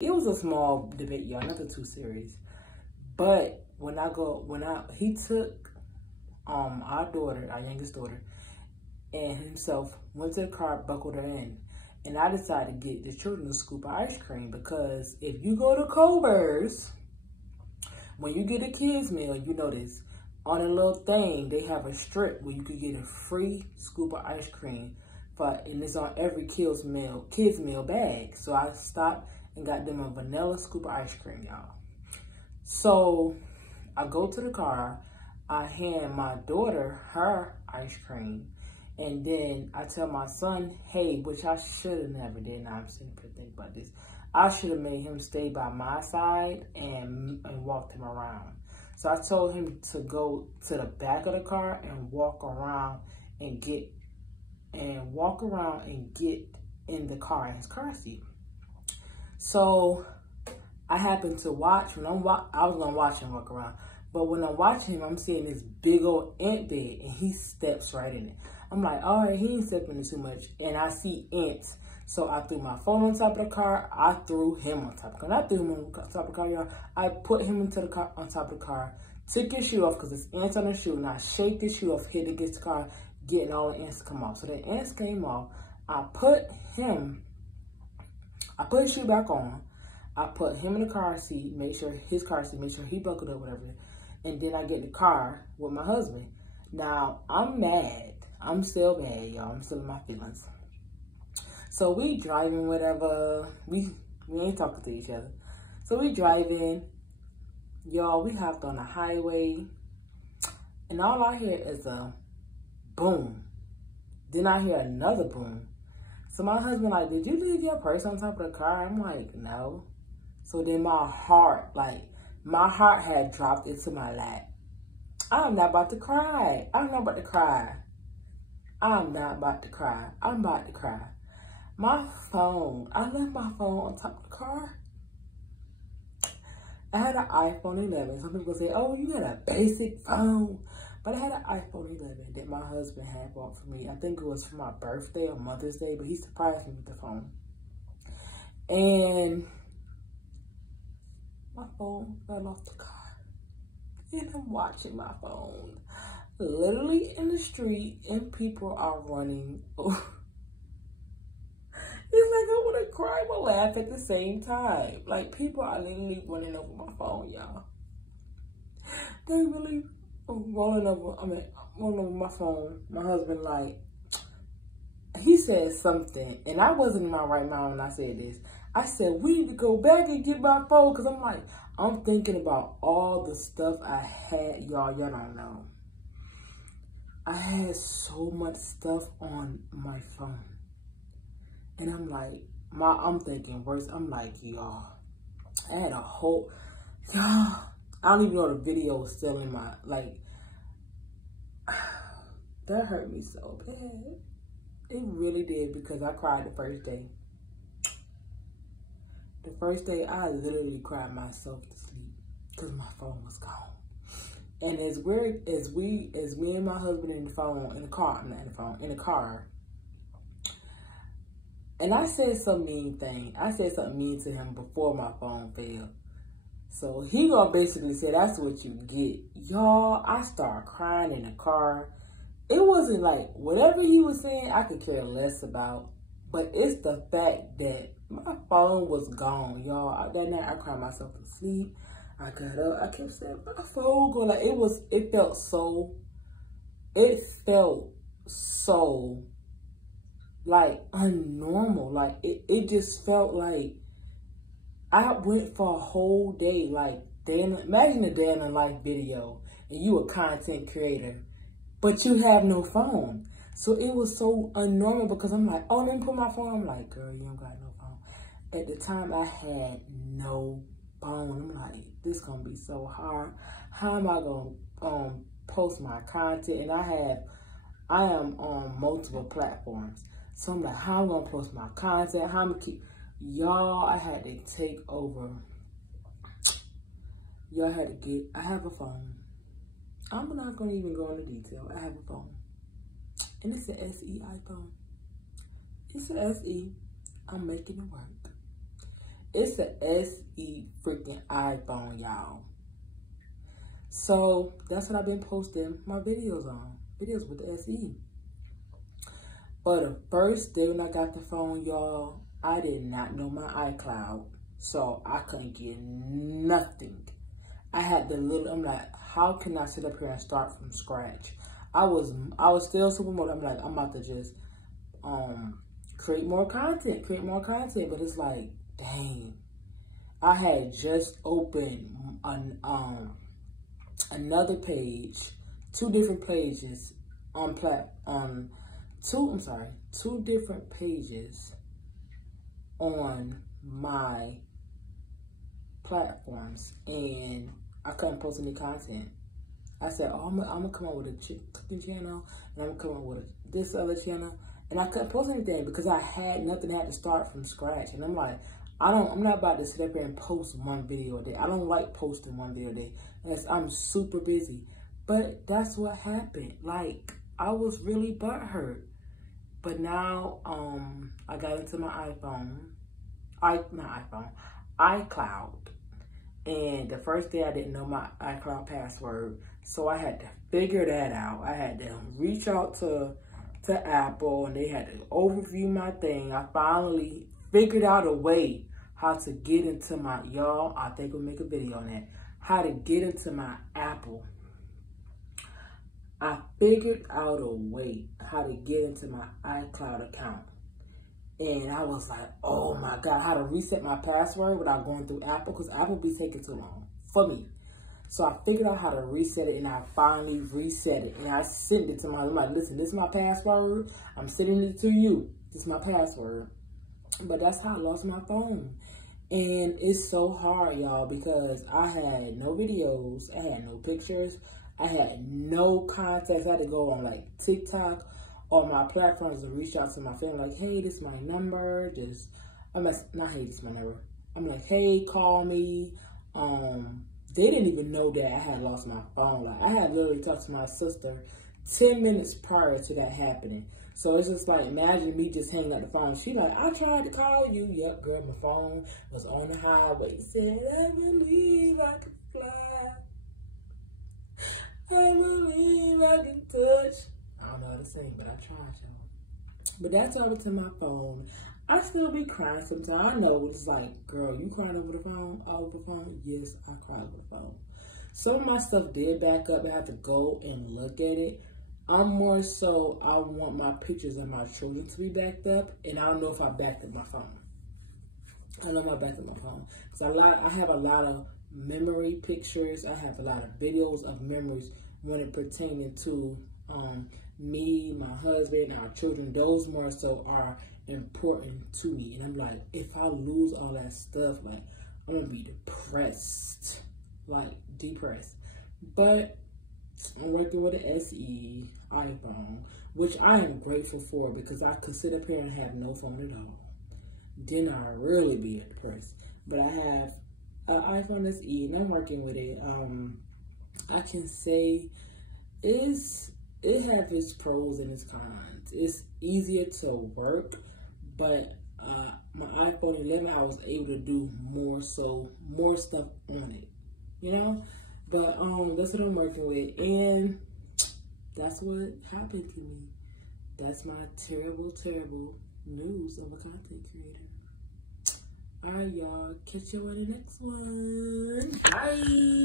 It was a small debate, y'all, nothing too serious. But he took our daughter, our youngest daughter, and himself went to the car, buckled her in. And I decided to get the children a scoop of ice cream because if you go to Culver's, when you get a kids meal, you know this, on a little thing, they have a strip where you could get a free scoop of ice cream, and it's on every kids meal bag. So I stopped and got them a vanilla scoop of ice cream, y'all. So I go to the car, I hand my daughter her ice cream, and then I tell my son, hey, which I should have never did. Now I'm sitting here thinking about this. I should have made him stay by my side and walked him around. So I told him to go to the back of the car and walk around and get in the car, in his car seat. So I happened to watch, I was gonna watch him walk around, but when I'm watching him, I'm seeing this big old ant bed and he steps right in it. I'm like, all right, he ain't stepping in too much. And I see ants. So I threw my phone on top of the car. I threw him on top of the car. I threw him on top of the car, y'all. I put him into the car, on top of the car, took his shoe off because there's ants on his shoe, and I shake his shoe off, hit against the car, getting all the ants to come off. So the ants came off. I put his shoe back on. I put him in the car seat, make sure he buckled up, whatever. And then I get in the car with my husband. Now, I'm mad. I'm still mad, y'all. I'm still in my feelings. So we driving, whatever. We ain't talking to each other. So we driving. Y'all, we hopped on the highway. And all I hear is a boom. Then I hear another boom. So my husband like, did you leave your purse on top of the car? I'm like, no. So then my heart had dropped into my lap. I'm not about to cry. I'm not about to cry. I'm about to cry. My phone, I left my phone on top of the car. I had an iPhone 11. Some people say, oh, you had a basic phone. But I had an iPhone 11 that my husband had bought for me. I think it was for my birthday or Mother's Day, but he surprised me with the phone. And my phone fell off the car. And I'm watching my phone literally in the street and people are running. It's like I want to cry but laugh at the same time. Like people are literally running over my phone, y'all. They really rolling over my phone. My husband he said something and I wasn't in my right mind when I said this. I said, we need to go back and get my phone because I'm thinking about all the stuff I had. Y'all don't know. I had so much stuff on my phone. And I'm like, I'm thinking worse. I'm like, y'all, I had a whole, y'all, I don't even know the video was still in my, that hurt me so bad. It really did because I cried the first day. The first day, I literally cried myself to sleep because my phone was gone. And as me and my husband in the car, and I said some mean thing. I said something mean to him before my phone fell. So he gonna basically say, that's what you get. Y'all, I started crying in the car. It wasn't like, whatever he was saying, I could care less about. But it's the fact that my phone was gone, y'all. That night I cried myself to sleep. I got up, I kept saying, my phone going. Like it felt so like unnormal. Like it just felt like I went for a whole day, like imagine a day in a life video and you a content creator, but you have no phone. So it was so unnormal because I'm like, oh, let me put my phone. I'm like, girl, you don't got no phone. At the time I had no phone. I'm like, this gonna be so hard. How am I gonna post my content? And I am on multiple platforms. So I'm like, how am I gonna post my content? How am I gonna keep, y'all, I had to take over. Y'all had to I have a phone. I'm not gonna even go into detail. I have a phone. And it's an SE iPhone. It's an SE. I'm making it work. It's a SE freaking iPhone, y'all. So that's what I've been posting my videos on. Videos with the SE. But the first day when I got the phone, y'all, I did not know my iCloud. So I couldn't get nothing. I had I'm like, how can I sit up here and start from scratch? I was still super motivated. I'm like, I'm about to just create more content. But it's like, dang, I had just opened another page, two different pages two different pages on my platforms, and I couldn't post any content. I said, oh, I'm gonna come up with a cooking channel, and I'm gonna come up with this other channel, and I couldn't post anything because I had nothing. I had to start from scratch, and I'm like, I'm not about to sit up here and post one video a day. I don't like posting one video a day. I'm super busy. But that's what happened. Like, I was really butthurt. But now, I got into my iCloud. And the first day I didn't know my iCloud password. So I had to figure that out. I had to reach out to Apple, and they had to overview my thing. I finally figured out a way how to get into my, y'all, I think we'll make a video on that, how to get into my Apple. I figured out a way how to get into my iCloud account. And I was like, oh my God, how to reset my password without going through Apple, because Apple be taking too long for me. So I figured out how to reset it, and I finally reset it. And I sent it to I'm like, listen, this is my password. I'm sending it to you. This is my password. But that's how I lost my phone. And it's so hard, y'all, because I had no videos. I had no pictures. I had no contacts. I had to go on like TikTok or my platforms to reach out to my family. Like, hey, this is my number. Hey, this is my number. I'm like, hey, call me. They didn't even know that I had lost my phone. Like, I had literally talked to my sister 10 minutes prior to that happening. So it's just like, imagine me just hanging up the phone. She like, I tried to call you. Yep, girl, my phone was on the highway. Said, I believe I can fly. I believe I can touch. I don't know how to sing, but I tried, y'all. But that's over to my phone. I still be crying sometimes. I know it's like, girl, you crying over the phone? Over the phone? Yes, I cry over the phone. Some of my stuff did back up. I have to go and look at it. I'm more so, I want my pictures of my children to be backed up, and I don't know if I backed up my phone. I know if I backed up my phone. Because I have a lot of memory pictures. I have a lot of videos of memories when it pertaining to me, my husband, our children. Those more so are important to me. And I'm like, if I lose all that stuff, like, I'm going to be depressed. Like, depressed. But I'm working with an SE iPhone, which I am grateful for, because I could sit up here and have no phone at all. Then I'd really be depressed. But I have an iPhone SE, and I'm working with it. I can say it has its pros and its cons. It's easier to work, but my iPhone 11, I was able to do more stuff on it, you know? But that's what I'm working with, and that's what happened to me. That's my terrible, terrible news of a content creator. All right, y'all. Catch you on the next one. Bye.